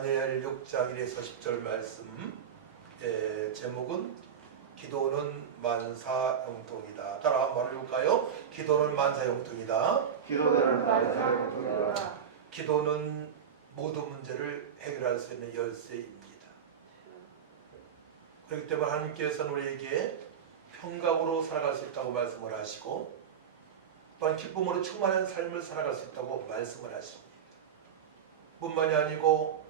다니엘 6장 1에서 10절 말씀, 제목은 기도는 만사형통이다. 따라 한번 말해볼까요? 기도는 만사형통이다. 기도는 만사형통이다. 기도는 모든 문제를 해결할 수 있는 열쇠입니다. 그렇기 때문에 하나님께서는 우리에게 평강으로 살아갈 수 있다고 말씀을 하시고, 또한 기쁨으로 충만한 삶을 살아갈 수 있다고 말씀을 하십니다. 뿐만이 아니고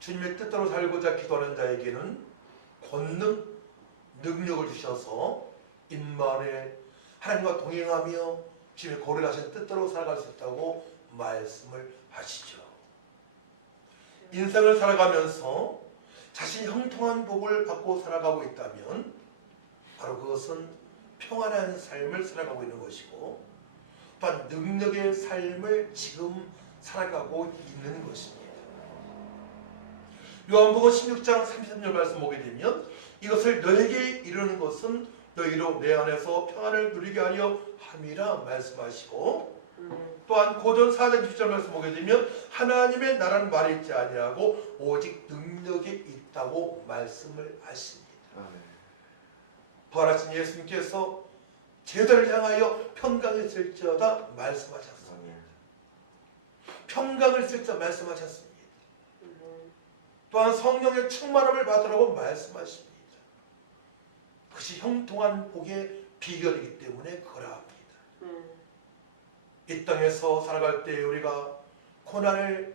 주님의 뜻대로 살고자 기도하는 자에게는 권능, 능력을 주셔서 임마누엘, 하나님과 동행하며 주님의 거룩하신 뜻대로 살아갈 수 있다고 말씀을 하시죠. 인생을 살아가면서 자신이 형통한 복을 받고 살아가고 있다면 바로 그것은 평안한 삶을 살아가고 있는 것이고, 또한 능력의 삶을 지금 살아가고 있는 것입니다. 요한복음 16장 33절 말씀 보게 되면 이것을 너에게 이루는 것은 너희로 내 안에서 평안을 누리게 하려 함이라 말씀하시고, 또한 고전 4장 10절 말씀 보게 되면 하나님의 나라는 말이 있지 아니하고 오직 능력이 있다고 말씀을 하십니다. 부활하신 예수님께서 제자를 향하여 평강을 쓸지어다 말씀하셨습니다. 평강을 쓸지어다 말씀하셨습니다. 또한 성령의 충만함을 받으라고 말씀하십니다. 그것이 형통한 복의 비결이기 때문에 그러합니다. 이 땅에서 살아갈 때 우리가 고난을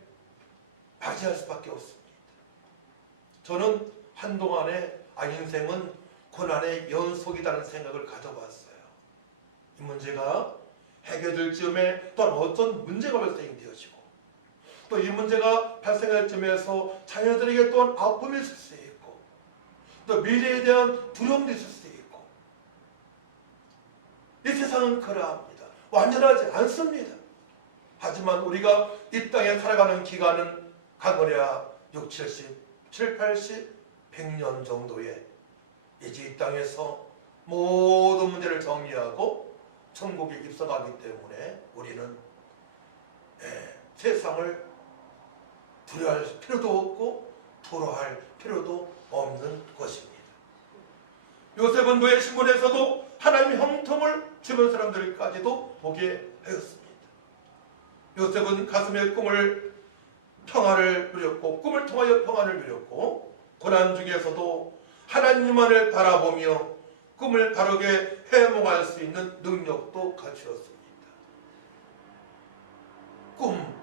맞이할 수밖에 없습니다. 저는 한동안에 인생은 고난의 연속이라는 생각을 가져봤어요. 이 문제가 해결될 즈음에 또한 어떤 문제가 발생이 되어지고, 또 이 문제가 발생할 즈음에서 자녀들에게 또한 아픔이 있을 수 있고, 또 미래에 대한 두려움도 있을 수 있고, 이 세상은 그러합니다. 완전하지 않습니다. 하지만 우리가 이 땅에 살아가는 기간은 가거랴 6, 70, 7, 80, 100년 정도에 이제 이 땅에서 모든 문제를 정리하고 천국에 입성하기 때문에 우리는 세상을 두려워할 필요도 없고 부러워할 필요도 없는 것입니다. 요셉은 그의 신분에서도 하나님의 형통을 주변 사람들까지도 보게 하였습니다. 요셉은 가슴의 꿈을 평안을 누렸고, 꿈을 통하여 평안을 누렸고, 고난 중에서도 하나님만을 바라보며 꿈을 바르게 해몽할 수 있는 능력도 갖추었습니다. 꿈,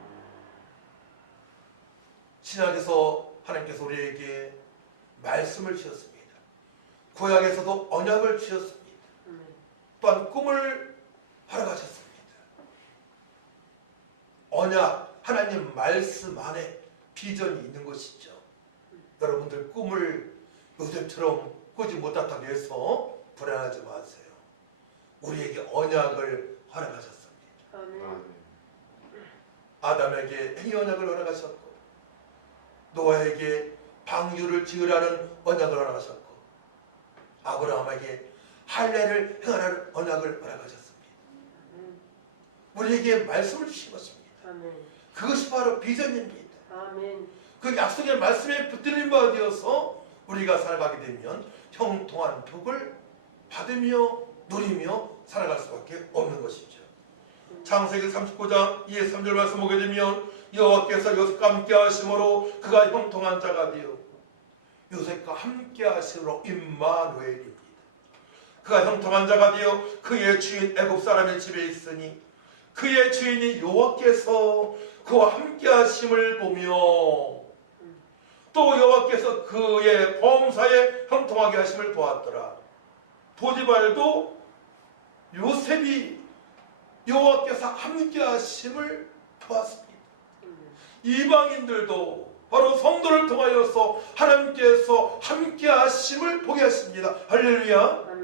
신약에서 하나님께서 우리에게 말씀을 주셨습니다. 구약에서도 언약을 주셨습니다. 또한 꿈을 허락하셨습니다. 언약, 하나님 말씀 안에 비전이 있는 것이죠. 여러분들 꿈을 요셉처럼 꾸지 못하다고 해서 불안하지 마세요. 우리에게 언약을 허락하셨습니다. 아담에게 행위 언약을 허락하셨고, 노아에게 방주를 지으라는 언약을 허락하셨고, 아브라함에게 할례를 행하라는 언약을 허락하셨습니다. 우리에게 말씀을 주신 것입니다. 그것이 바로 비전입니다. 그 약속의 말씀에 붙들린 바 되어서 우리가 살아가게 되면 형통한 복을 받으며 누리며 살아갈 수밖에 없는 것이죠. 창세기 39장 2에 3절 말씀 보게 되면 여호와께서 요셉과 함께 하심으로 그가 형통한 자가 되어, 요셉과 함께 하심으로 임마누엘입니다. 그가 형통한 자가 되어 그의 주인 애굽 사람의 집에 있으니 그의 주인이 여호와께서 그와 함께 하심을 보며, 또 여호와께서 그의 범사에 형통하게 하심을 보았더라. 보디발도 요셉이 여호와께서 함께 하심을 보았습니다. 이방인들도 바로 성도를 통하여서 하나님께서 함께 하심을 보게 하십니다. 할렐루야.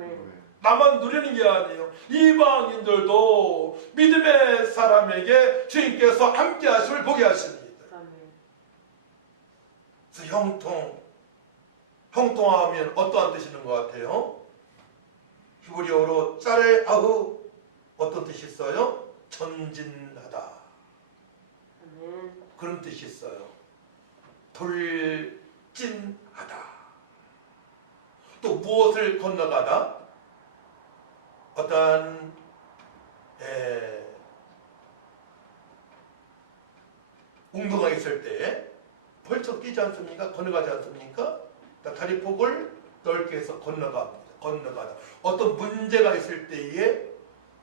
나만 누리는 게 아니에요. 이방인들도 믿음의 사람에게 주님께서 함께 하심을 보게 하십니다. 그래서 형통하면 어떠한 뜻이 있는 것 같아요? 히브리어로 짜레아흐, 어떤 뜻이 있어요? 전진하다. 그런 뜻이 있어요. 돌진하다. 또 무엇을 건너가다? 어떠한 웅덩이가 있을 때 벌쩍 뛰지 않습니까? 건너가지 않습니까? 다리폭을 넓게 해서 건너가다. 어떤 문제가 있을 때에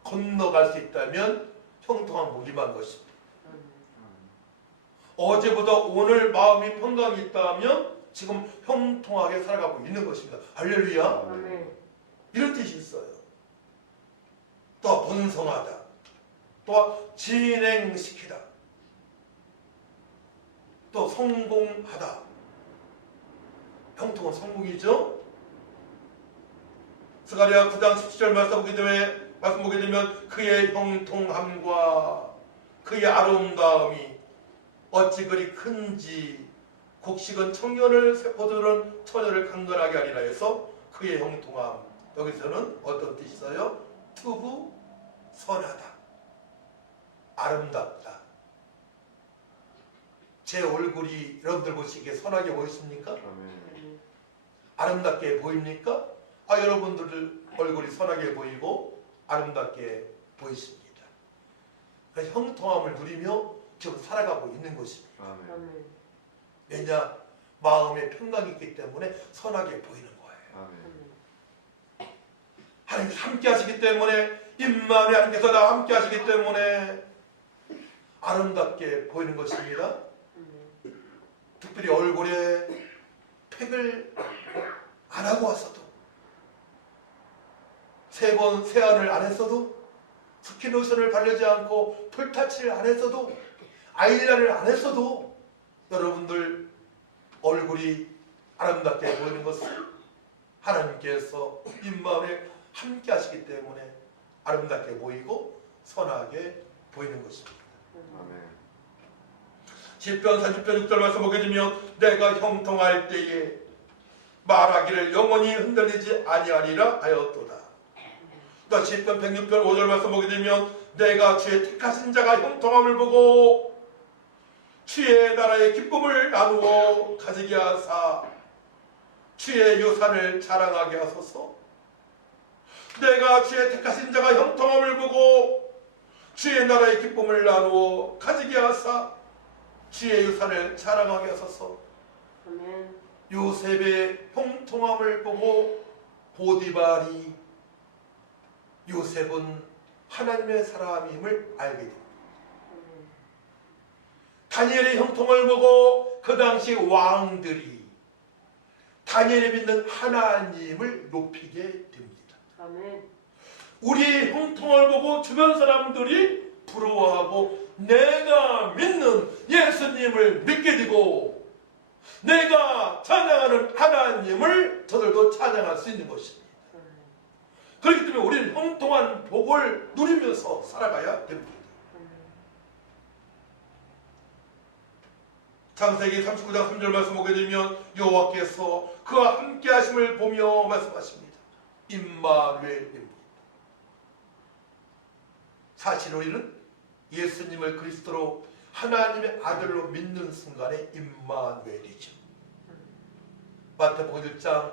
건너갈 수 있다면 형통한 무기만 것입니다. 어제보다 오늘 마음이 평강이 있다면 지금 형통하게 살아가고 있는 것입니다. 할렐루야. 이런 뜻이 있어요. 또 번성하다. 또 진행시키다. 또 성공하다. 형통은 성공이죠. 스가랴 9장 17절 말씀 보게 되면 그의 형통함과 그의 아름다움이 어찌 그리 큰지 곡식은 청년을 세포들은 처녀를 강건하게 하리라 해서 그의 형통함. 여기서는 어떤 뜻이 있어요? 투부 선하다. 아름답다. 제 얼굴이 여러분들 보시기에 선하게 보이십니까? 아름답게 보입니까? 여러분들 얼굴이 선하게 보이고 아름답게 보이십니다. 그래서 형통함을 누리며 지금 살아가고 있는 것입니다. 왜냐? 마음에 평강이 있기 때문에 선하게 보이는 거예요. 하나님께서 함께 하시기 때문에, 임마누엘 하나님께서 나와 함께 하시기 때문에 아름답게 보이는 것입니다. 특별히 얼굴에 팩을 안 하고 왔어도, 세 번 세안을 안 했어도, 스킨로션을 바르지 않고 폴타치를 안 했어도, 아이라인을 안 했어도 여러분들 얼굴이 아름답게 보이는 것은 하나님께서 임마누엘 함께 하시기 때문에 아름답게 보이고 선하게 보이는 것입니다. 시편 30편 6절 말씀 보게 되면 내가 형통할 때에 말하기를 영원히 흔들리지 아니하리라 하였도다. 또 시편 106편 5절 말씀 보게 되면 내가 주의 택하신 자가 형통함을 보고 주의 나라의 기쁨을 나누어 가지게 하사 주의 유산을 자랑하게 하소서. 내가 주의 택하신 자가 형통함을 보고 주의 나라의 기쁨을 나누어 가지게 하사 주의 유산을 자랑하게 하소서. 아멘. 요셉의 형통함을 보고 보디발이 요셉은 하나님의 사람임을 알게 됩니다. 다니엘의 형통을 보고 그 당시 왕들이 다니엘이 믿는 하나님을 높이게 됩니다. 아멘. 우리의 형통을 보고 주변 사람들이 부러워하고 내가 믿는 예수님을 믿게 되고 내가 찬양하는 하나님을 저들도 찬양할 수 있는 것입니다. 그렇기 때문에 우리는 형통한 복을 누리면서 살아가야 됩니다. 창세기 39장 3절 말씀 보게 되면 여호와께서 그와 함께 하심을 보며 말씀하십니다. 임마누엘입니다. 사실 우리는 예수님을 그리스도로 하나님의 아들로 믿는 순간에 임마누엘이죠. 마태복음 1장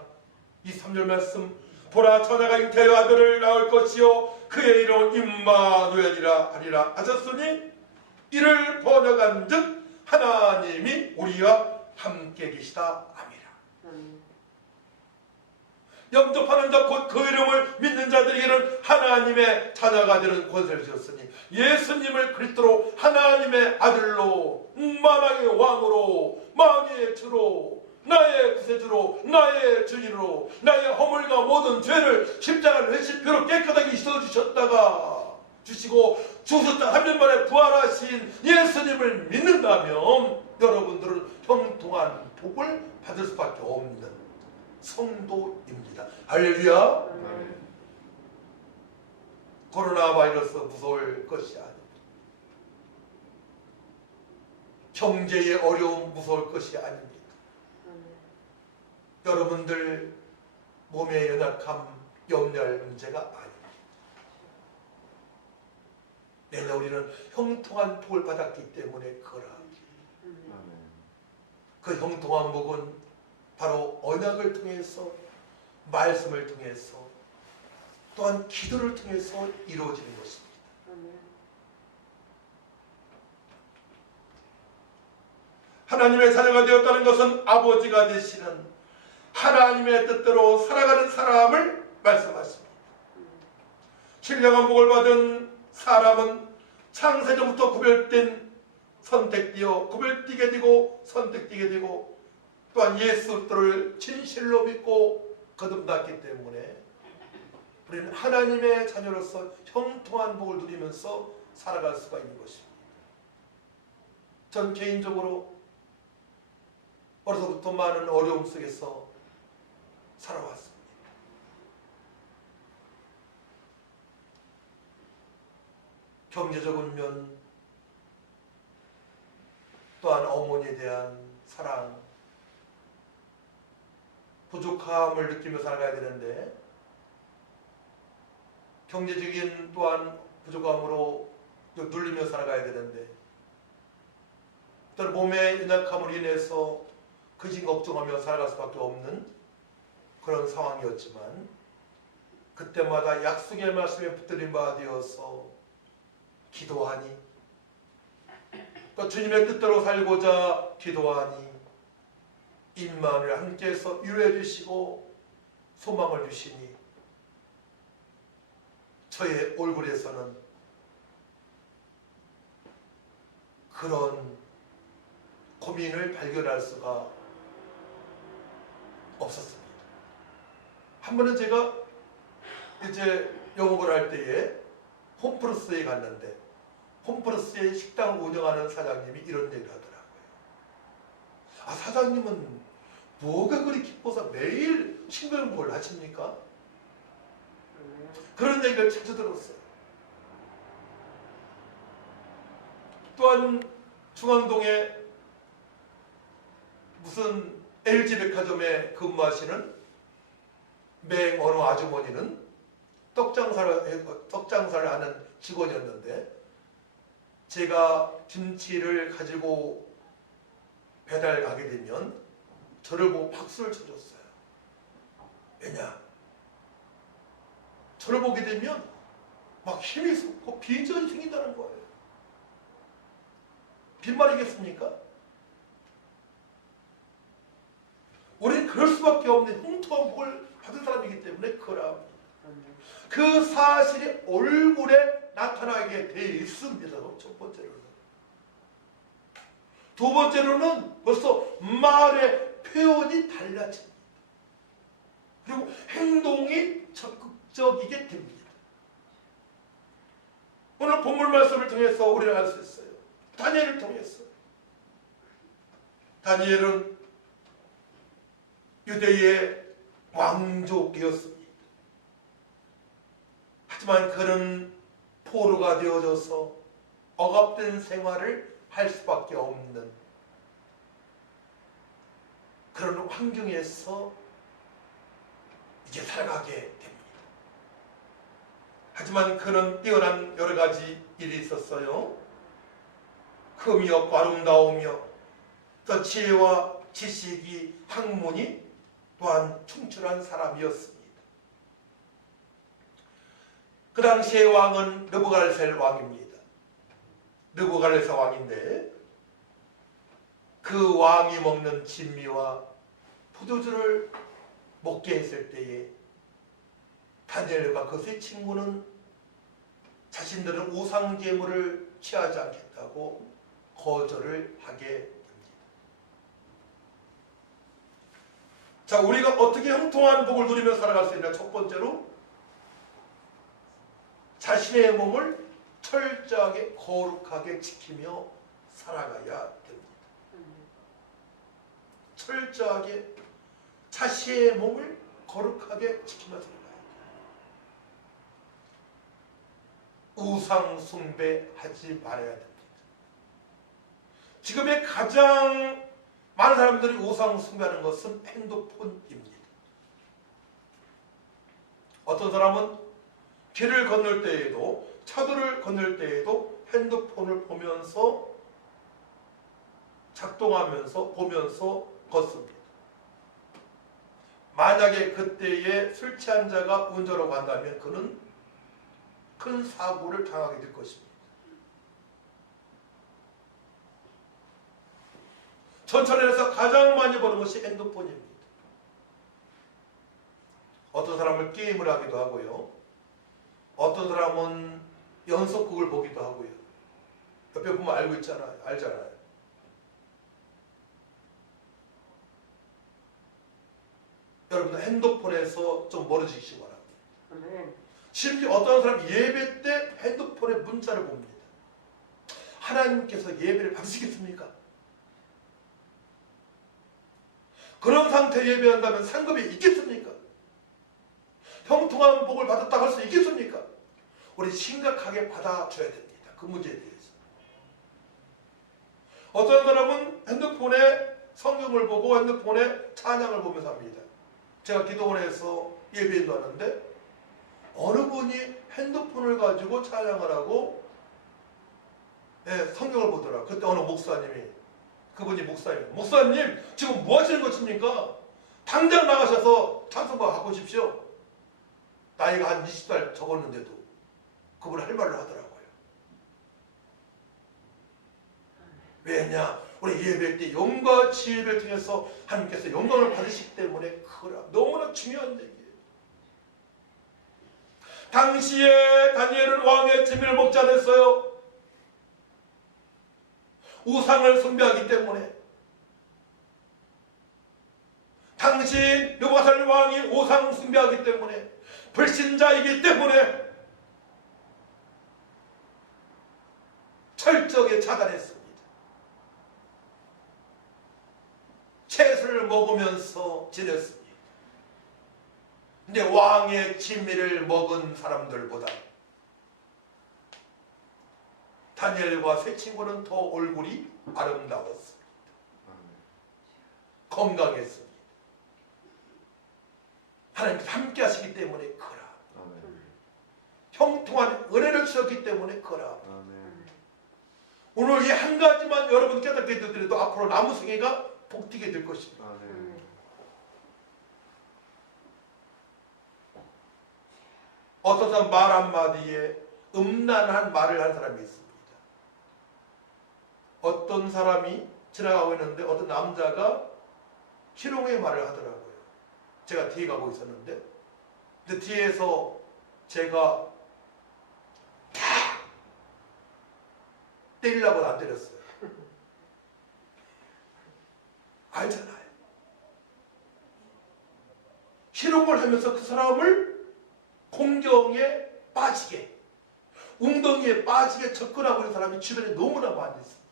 23절 말씀 보라 처자가 잉태하여 아들을 낳을 것이요 그의 이름은 임마누엘이라 하리라 하셨으니 이를 번역한즉 하나님이 우리와 함께 계시다 아미라. 영접하는 자 곧 그 이름을 믿는 자들에게는 하나님의 자녀가 되는 권세를 주셨으니 예수님을 그리스도로 하나님의 아들로 만왕의 왕으로 만유의 주로 나의 구세주로 나의 주인으로 나의 허물과 모든 죄를 십자가를 회심표로 깨끗하게 씻어주셨다가 주시고 죽으셨다 3년 만에 부활하신 예수님을 믿는다면 여러분들은 형통한 복을 받을 수밖에 없는 성도입니다. 할렐루야. 코로나 바이러스 무서울 것이 아닙니다. 경제의 어려움 무서울 것이 아닙니다. 여러분들 몸의 연약함 염려할 문제가 아닙니다. 왜냐 우리는 형통한 복을 받았기 때문에 그러합니다. 그 형통한 복은 바로 언약을 통해서, 말씀을 통해서, 또한 기도를 통해서 이루어지는 것입니다. 하나님의 자녀가 되었다는 것은 아버지가 되시는 하나님의 뜻대로 살아가는 사람을 말씀하십니다. 신령한 복을 받은 사람은 창세전부터 구별된, 선택되어 구별되게 되고 선택되게 되고, 또한 예수를 진실로 믿고 거듭났기 때문에 우리는 하나님의 자녀로서 형통한 복을 누리면서 살아갈 수가 있는 것입니다. 전 개인적으로 어려서부터 많은 어려움 속에서 살아왔습니다. 경제적인 면, 또한 어머니에 대한 사랑, 부족함을 느끼며 살아가야 되는데, 경제적인 또한 부족함으로 눌리며 살아가야 되는데, 또한 몸의 연약함으로 인해서 근심 걱정하며 살아갈 수밖에 없는 그런 상황이었지만, 그때마다 약속의 말씀에 붙들린 바 되어서 기도하니, 또 주님의 뜻대로 살고자 기도하니 임마누엘 함께해서 위로해 주시고 소망을 주시니, 저의 얼굴에서는 그런 고민을 발견할 수가 없었습니다. 한 번은 제가 이제 영업을 할 때에 홈플러스에 갔는데, 홈플러스의 식당 운영하는 사장님이 이런 얘기를 하더라고요. 아, 사장님은 뭐가 그리 기뻐서 매일 신경을 하십니까? 그런 얘기를 자주 들었어요. 또한 중앙동에 무슨 LG백화점에 근무하시는 맹 어느 아주머니는 떡장사를 하는 직원이었는데, 제가 김치를 가지고 배달 가게 되면 저를 보고 박수를 쳐줬어요. 왜냐? 저를 보게 되면 막 힘이 솟고 비전이 생긴다는 거예요. 빈말이겠습니까? 우리는 그럴 수밖에 없는 형통한 복을 받은 사람이기 때문에 그러합니다. 그 사실이 얼굴에 나타나게 돼 있습니다. 첫 번째로는. 두 번째로는 벌써 말의 표현이 달라집니다. 그리고 행동이 적극적이게 됩니다. 오늘 본문 말씀을 통해서 우리는 알 수 있어요. 다니엘을 통해서. 다니엘은 유대의 왕족이었습니다. 하지만 그는 포로가 되어져서 억압된 생활을 할 수밖에 없는 그런 환경에서 이제 살아가게 됩니다. 하지만 그는 뛰어난 여러 가지 일이 있었어요. 흠이었고 아름다우며 또 지혜와 지식이 학문이 또한 충출한 사람이었습니다. 그 당시의 왕은 느부갓네살 왕입니다. 느부갓네살 왕인데, 그 왕이 먹는 진미와 포도주를 먹게 했을 때에 다니엘과 그 세 친구는 자신들은 우상 제물을 취하지 않겠다고 거절을 하게 됩니다. 자, 우리가 어떻게 형통한 복을 누리며 살아갈 수 있냐? 첫 번째로 자신의 몸을 철저하게 거룩하게 지키며 살아가야 됩니다. 철저하게 자신의 몸을 거룩하게 지키며 살아가야 됩니다. 우상 숭배하지 말아야 됩니다. 지금의 가장 많은 사람들이 우상 숭배하는 것은 핸드폰입니다. 어떤 사람은 길을 건널 때에도, 차도를 건널 때에도 핸드폰을 보면서 작동하면서 보면서 걷습니다. 만약에 그때에 술 취한 자가 운전하고 간다면 그는 큰 사고를 당하게 될 것입니다. 전철에서 가장 많이 보는 것이 핸드폰입니다. 어떤 사람은 게임을 하기도 하고요. 어떤 사람은 연속극을 보기도 하고요. 옆에 보면 알잖아요. 여러분 핸드폰에서 좀 멀어지시기 바랍니다. 아멘. 심지어 어떤 사람 예배 때 핸드폰에 문자를 봅니다. 하나님께서 예배를 받으시겠습니까? 그런 상태에 예배한다면 상급이 있겠습니까? 형통한 복을 받았다고 할 수 있겠습니까? 우리 심각하게 받아줘야 됩니다. 그 문제에 대해서. 어떤 사람은 핸드폰에 성경을 보고 핸드폰에 찬양을 보면서 합니다. 제가 기도원에서 예배인도 하는데 어느 분이 핸드폰을 가지고 찬양을 하고 성경을 보더라. 그때 어느 목사님이, 그분이 목사님 지금 뭐 하시는 것입니까? 당장 나가셔서 찬송가 갖고 오십시오. 나이가 한 20살 적었는데도 그분 할 말을 하더라고요. 왜냐? 우리 예배 때 영과 지혜를 통해서 하나님께서 영광을 받으시기 때문에 그거라. 너무나 중요한 얘기예요. 당시에 다니엘은 왕의 지위를 먹지 않았어요. 우상을 숭배하기 때문에. 당시 느부갓네살 왕이 우상 숭배하기 때문에, 불신자이기 때문에 철저하게 차단했습니다. 채소를 먹으면서 지냈습니다. 근데 왕의 진미를 먹은 사람들보다 다니엘과 세 친구는 더 얼굴이 아름다웠습니다. 건강했습니다. 하나님께서 함께 하시기 때문에 그라. 형통한 은혜를 주셨기 때문에 그라. 오늘 이 한 가지만 여러분 깨닫게 되더라도 앞으로 나무성애가 복되게 될 것입니다. 어떤 사람 말 한마디에 음란한 말을 한 사람이 있습니다. 어떤 사람이 지나가고 있는데 어떤 남자가 희롱의 말을 하더라고요. 제가 뒤에 가고 있었는데, 근데 뒤에서 제가 탁 때리려고 안 때렸어요. 알잖아요. 희롱을 하면서 그 사람을 공경에 빠지게, 웅덩이에 빠지게 접근하고 있는 사람이 주변에 너무나 많이 있습니다.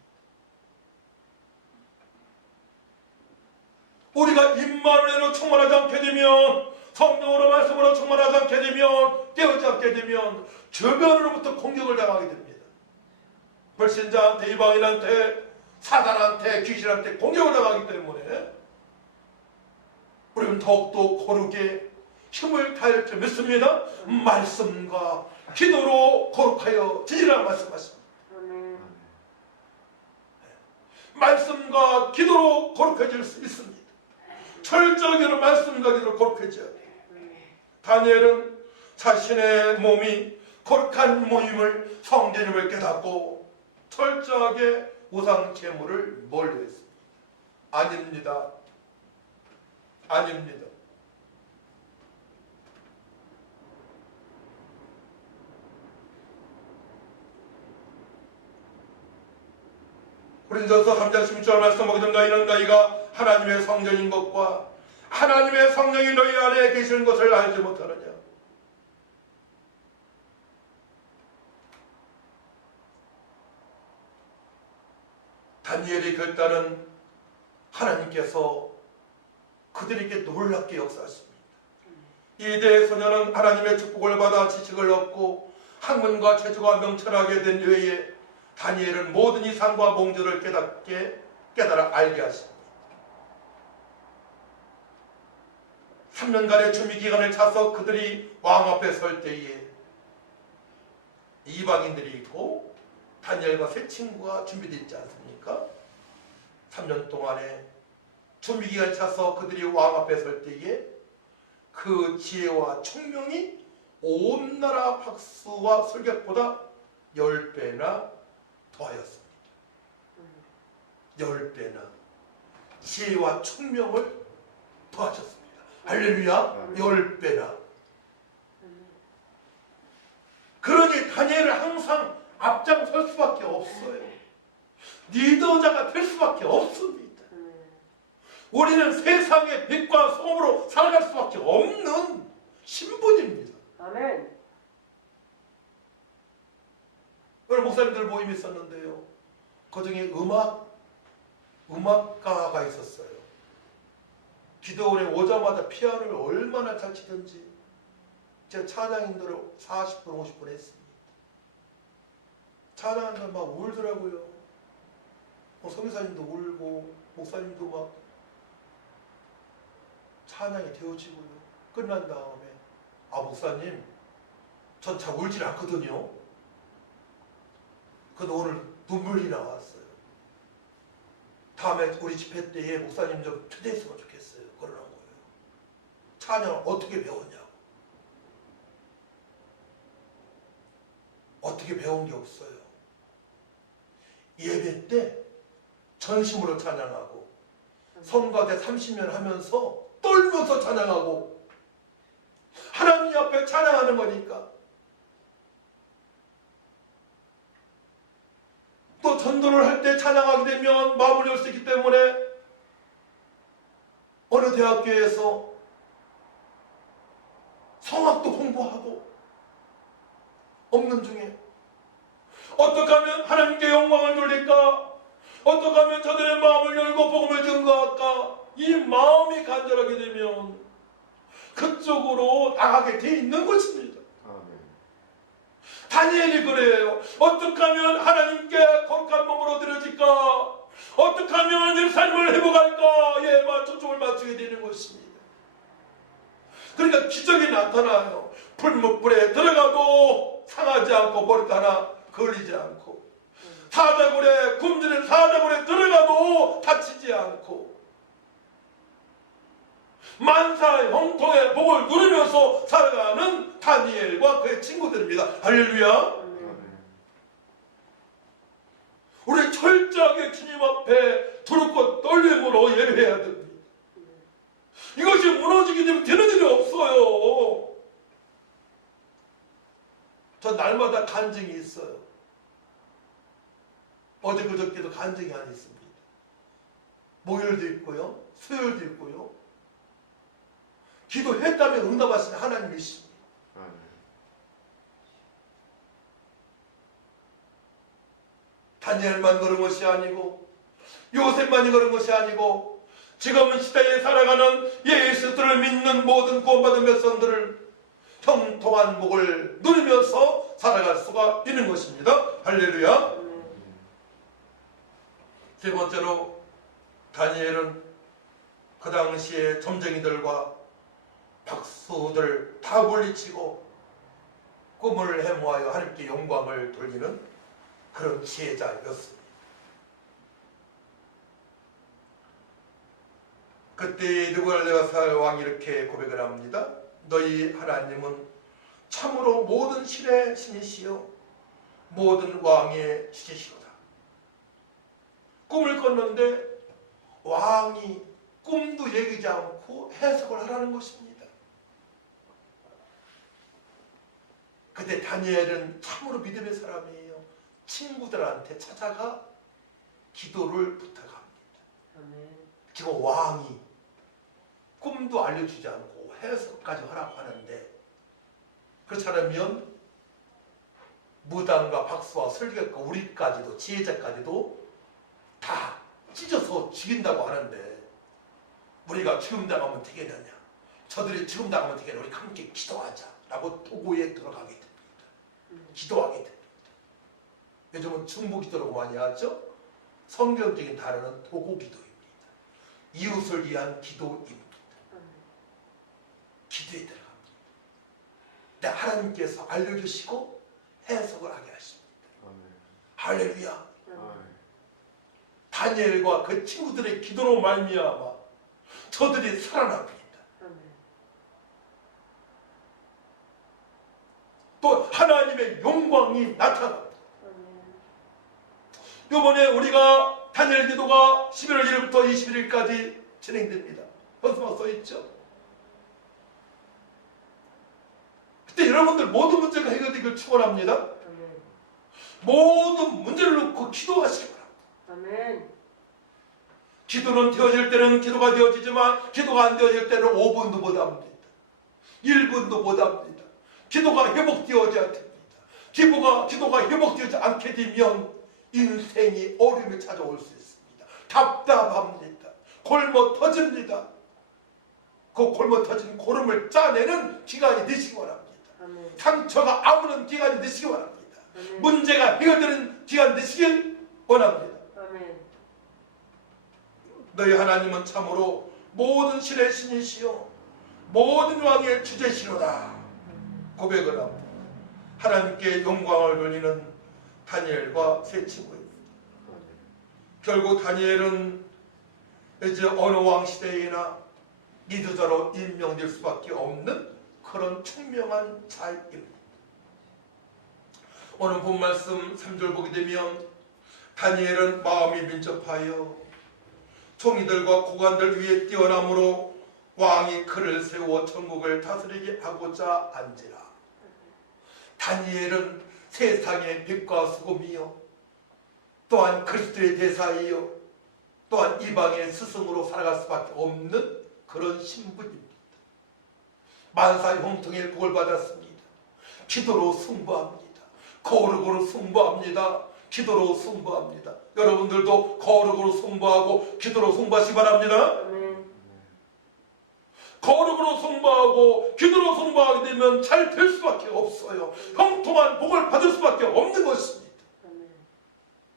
우리가 임마누엘로 충만하지 않게 되면, 성령으로 말씀으로 충만하지 않게 되면, 깨우지 않게 되면 주변으로부터 공격을 당하게 됩니다. 불신자한테, 이방인한테, 사단한테, 귀신한테 공격을 당하기 때문에 우리는 더욱더 거룩에 힘을 다할 줄 믿습니다. 말씀과 기도로 거룩하여 지리라 말씀하십니다. 말씀과 기도로 거룩해질 수 있습니다. 철저하게 말씀과 기도로 거룩해져야 돼요. 다니엘은 자신의 몸이 거룩한 몸임을, 성전임을 깨닫고 철저하게 우상 제물을 멀리했습니다. 아닙니다. 아닙니다. 고린도서 3장 16절 말씀 보거든 너희는 너희가 하나님의 성전인 것과 하나님의 성령이 너희 안에 계시는 것을 알지 못하느냐. 다니엘의 결단은 하나님께서 그들에게 놀랍게 역사하십니다. 이대 소녀는 하나님의 축복을 받아 지식을 얻고 학문과 재주가 명철하게 된 후에 다니엘은 모든 이상과 몽주를 깨달아 알게 하십니다. 3년간의 준비 기간을 차서 그들이 왕 앞에 설 때에 이방인들이 있고 다니엘과 세 친구가 준비되어 있지 않습니까? 3년 동안에 준비기간이 차서 그들이 왕 앞에 설 때에 그 지혜와 총명이 온 나라 박수와 설객보다 10배나 더하였습니다. 10배나 지혜와 총명을 더하셨습니다. 할렐루야. 10배나. 그러니 다니엘은 항상 앞장설 수밖에 없어요. 리더자가 될 수밖에 없습니다. 우리는 세상의 빛과 소금으로 살아갈 수밖에 없는 신분입니다. 아멘. 오늘 목사님들 모임이 있었는데요. 그중에 음악가가 있었어요. 기도원에 오자마자 피아노를 얼마나 잘 치든지 제가 찬양인들을 40분, 50분 했습니다. 찬양인들 막 울더라고요. 성교사님도 울고 목사님도 막 찬양이 되어지고요. 끝난 다음에 목사님 전 잘 울질 않거든요. 근데 오늘 눈물이 나왔어요. 다음에 우리 집회 때에 목사님 좀 초대했으면 좋겠어요. 그러는 거예요. 찬양을 어떻게 배웠냐고. 어떻게 배운 게 없어요. 예배 때 전심으로 찬양하고 성가대 30년 하면서 떨면서 찬양하고 하나님 앞에 찬양하는 거니까. 또 전도를 할 때 찬양하게 되면 마음을 열 수 있기 때문에 어느 대학교에서 성악도 공부하고 없는 중에 어떻게 하면 하나님께 영광을 돌릴까? 어떻게 하면 저들의 마음을 열고 복음을 증거할까? 이 마음이 간절하게 되면 그쪽으로 나가게 돼 있는 것입니다. 다니엘이 그래요. 어떻게 하면 하나님께 거룩한 몸으로 드려질까? 어떻게 하면 예루살렘을 회복할까? 예, 초점을 맞추게 되는 것입니다. 그러니까 기적이 나타나요. 풀무불에 들어가도 상하지 않고 머리 하나 걸리지 않고 사자굴에 굶주린 사자굴에 들어가도 다치지 않고 만사 형통의 복을 누리면서 살아가는 다니엘과 그의 친구들입니다. 할렐루야. 우리 철저하게 주님 앞에 두렵고 떨림으로 예배해야 됩니다. 이것이 무너지게 되면 되는 일이 없어요. 저 날마다 간증이 있어요. 어제 그저께도 간증이 하나 있습니다. 목요일도 있고요. 수요일도 있고요. 기도했다면 응답하시는 하나님이십니다. 다니엘만 그런 것이 아니고 요셉만이 그런 것이 아니고 지금 시대에 살아가는 예수를 믿는 모든 구원받은 백성들을 형통한 복을 누리면서 살아갈 수가 있는 것입니다. 할렐루야. 세 번째로 다니엘은 그 당시에 점쟁이들과 박수들 다 물리치고 꿈을 해모하여 하나님께 영광을 돌리는 그런 지혜자였습니다. 그때 느부갓네살 왕이 이렇게 고백을 합니다. 너희 하나님은 참으로 모든 신의 신이시요 모든 왕의 주제시로다. 꿈을 꿨는데 왕이 꿈도 얘기하지 않고 해석을 하라는 것입니다. 그때 다니엘은 참으로 믿음의 사람이에요. 친구들한테 찾아가 기도를 부탁합니다. 지금 왕이 꿈도 알려주지 않고 해석까지 하라고 하는데 그렇지 않으면 무당과 박수와 설교가 우리까지도 지혜자까지도 다 찢어서 죽인다고 하는데 우리가 죽음 당하면 되겠느냐? 저들이 죽음 당하면 되겠느냐? 우리 함께 기도하자라고 도구에 들어가게 됩니다. 기도하게 됩니다. 요즘은 중보기도라고 많이 하죠. 성경적인 단어는 도구기도입니다. 이웃을 위한 기도입니다. 기도에 들어갑니다. 근데 하나님께서 알려주시고 해석을 하게 하십니다. 할렐루야. 다니엘과 그 친구들의 기도로 말미암아 저들이 살아납니다. 또 하나님의 영광이 나타납니다. 이번에 우리가 다니엘 기도가 11월 1일부터 21일까지 진행됩니다. 현수막 써있죠? 그때 여러분들 모든 문제가 해결되기를 축원합니다. 모든 문제를 놓고 기도하시기 바랍니다. 기도는 되어질 때는 기도가 되어지지만 기도가 안 되어질 때는 5분도 못합니다. 1분도 못합니다. 기도가 회복되어져야 됩니다. 기도가 회복되지 않게 되면 인생이 어려움이 찾아올 수 있습니다. 답답합니다. 골머 터집니다. 그 골머 터진 고름을 짜내는 기간이 되시기 바랍니다. 상처가 아무런 기간이 되시기 바랍니다. 문제가 해결되는 기간 되시길 원합니다. 너희 하나님은 참으로 모든 신의 신이시요 모든 왕의 주제시로다 고백을 합니다. 하나님께 영광을 돌리는 다니엘과 세 친구입니다. 결국 다니엘은 이제 어느 왕 시대에나 리더자로 임명될 수밖에 없는 그런 총명한 자입니다. 오늘 본 말씀 3절 보게 되면 다니엘은 마음이 민첩하여 총리들과 고관들 위에 뛰어남으로 왕이 그를 세워 천국을 다스리게 하고자 앉으라. 다니엘은 세상의 빛과 소금이요 또한 그리스도의 대사이요 또한 이방의 스승으로 살아갈 수밖에 없는 그런 신분입니다. 만사 형통의 복을 받았습니다. 기도로 승부합니다. 거룩으로 승부합니다. 기도로 승부합니다. 여러분들도 거룩으로 승부하고 기도로 승부하시기 바랍니다. 거룩으로 승부하고 기도로 승부하게 되면 잘 될 수밖에 없어요. 형통한 복을 받을 수밖에 없는 것입니다.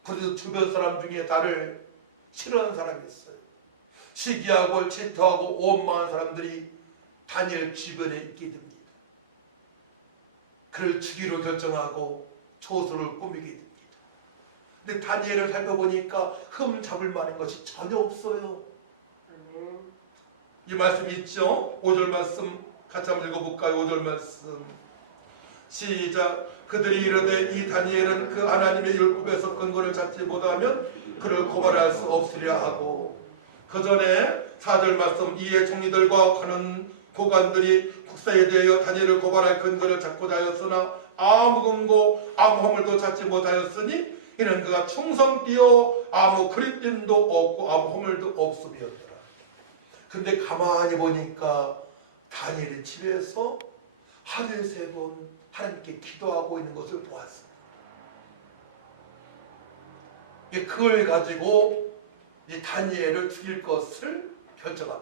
그래도 주변 사람 중에 나를 싫어하는 사람이 있어요. 시기하고 질투하고 원망한 사람들이 다니엘 주변에 있게 됩니다. 그를 죽이로 결정하고 조소를 꾸미게 됩니다. 근데 다니엘을 살펴보니까 흠 잡을 만한 것이 전혀 없어요. 이 말씀 있죠? 5절 말씀 같이 한번 읽어볼까요? 5절 말씀 시작. 그들이 이르되 이 다니엘은 그 하나님의 율법에서 근거를 찾지 못하면 그를 고발할 수 없으리라 하고, 그 전에 4절 말씀 이에 총리들과 가는 고관들이 국사에 대하여 다니엘을 고발할 근거를 찾고자 하였으나 아무 근거 아무 허물도 찾지 못하였으니 이는 그가 충성되어 아무 그릇됨도 없고 아무 허물도 없음이었더라. 근데 가만히 보니까 다니엘의 집에서 하루에 3번 하나님께 기도하고 있는 것을 보았습니다. 그걸 가지고 이 다니엘을 죽일 것을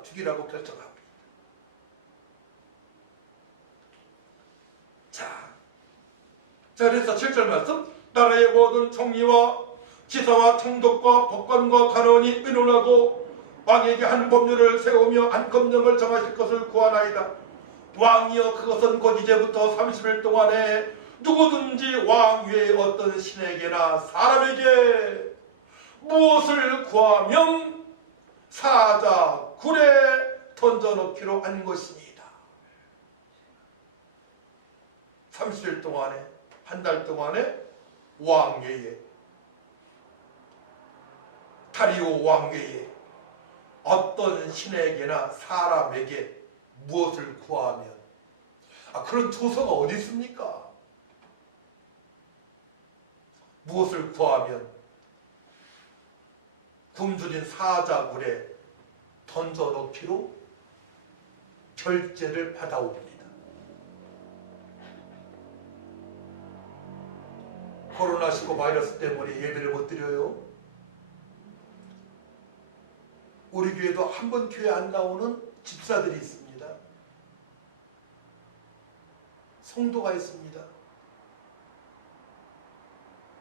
죽이라고 결정합니다. 자, 그래서 7절 말씀 나라의 모든 총리와 지사와 총독과 법관과 간원이 의논하고 왕에게 한 법률을 세우며 한 검령을 정하실 것을 구하나이다. 왕이여 그것은 곧 이제부터 30일 동안에 누구든지 왕 외에 어떤 신에게나 사람에게 무엇을 구하면 사자 굴에 던져놓기로 한 것입니다. 30일 동안에 한 달 동안에 왕 외에 다리오 왕 외에 어떤 신에게나 사람에게 무엇을 구하면 그런 조서가 어디 있습니까? 무엇을 구하면 굶주린 사자굴에 던져놓기로 결제를 받아옵니다. 코로나19 바이러스 때문에 예배를 못 드려요. 우리 교회도 한 번 교회 안 나오는 집사들이 있습니다. 성도가 있습니다.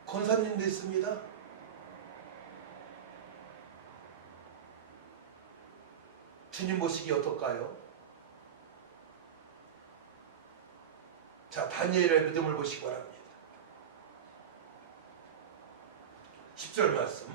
권사님도 있습니다. 주님 모시기 어떨까요? 자, 다니엘의 믿음을 보시기 바랍니다. 10절 말씀